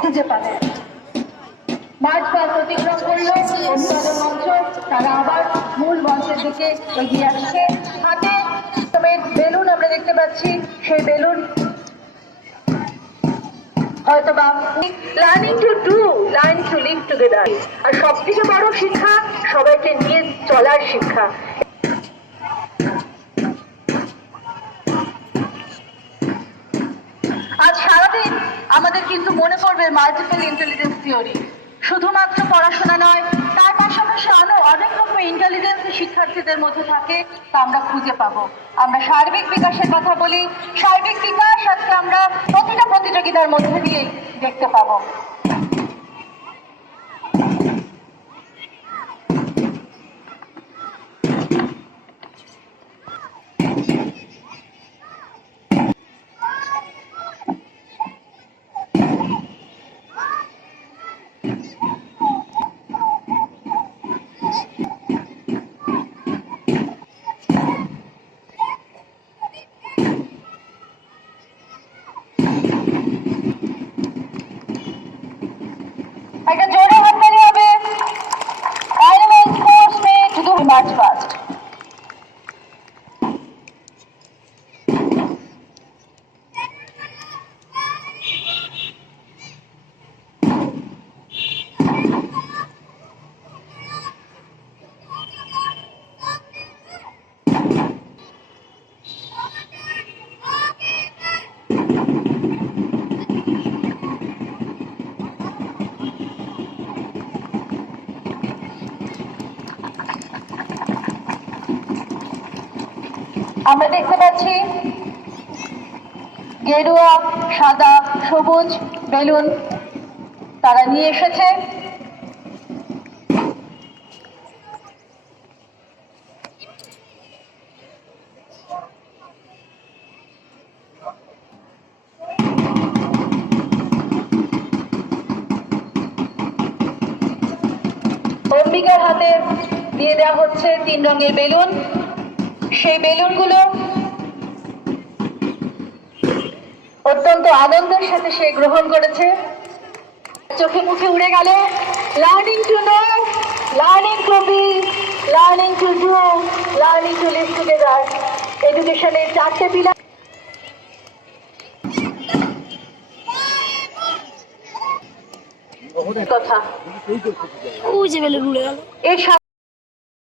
খুঁজে পাবে। মাঝ পথ অতিক্রম করলো অভিবাদন মঞ্চ, তারা আবার মূল মঞ্চের দিকে এগিয়ে আসছে। হাতে বেলুন আমরা দেখতে পাচ্ছি, সেই বেলুন হয়তোবা learning to do, learning to live together. আর সব থেকে বড় শিক্ষা সবাইকে নিয়ে চলার শিক্ষা। আজ সারাদিন আমাদের কিন্তু মনে পড়বে মাল্টিপল ইন্টেলিজেন্স থিওরি। শুধুমাত্র পড়াশোনা নয়, তার পাশাপাশি আরো অনেক রকম ইন্টেলিজেন্স শিক্ষার্থীদের মধ্যে থাকে, তা আমরা খুঁজে পাবো। আমরা সার্বিক বিকাশের কথা বলি, সার্বিক বিকাশ আজকে আমরা প্রতিটা প্রতিযোগিতার মধ্যে দিয়েই দেখতে পাবো। একটা জোরে হাততালি হবে। Element force May to do much fast. আমরা দেখতে পাচ্ছি গেরুয়া, সাদা, সবুজ বেলুন তারা নিয়ে এসেছে। অম্বিকার হাতে দিয়ে দেওয়া হচ্ছে 3 রঙের বেলুন। সেই বেলুনগুলো অত্যন্ত আনন্দের সাথে সে গ্রহণ করেছে। চোখে মুখে উড়ে গেল। Learning to know, learning to be, learning to do, learning to live together. এডুকেশনের 4টে পিলার কথা। ওই যে বেলুন উড়ে গেল। এর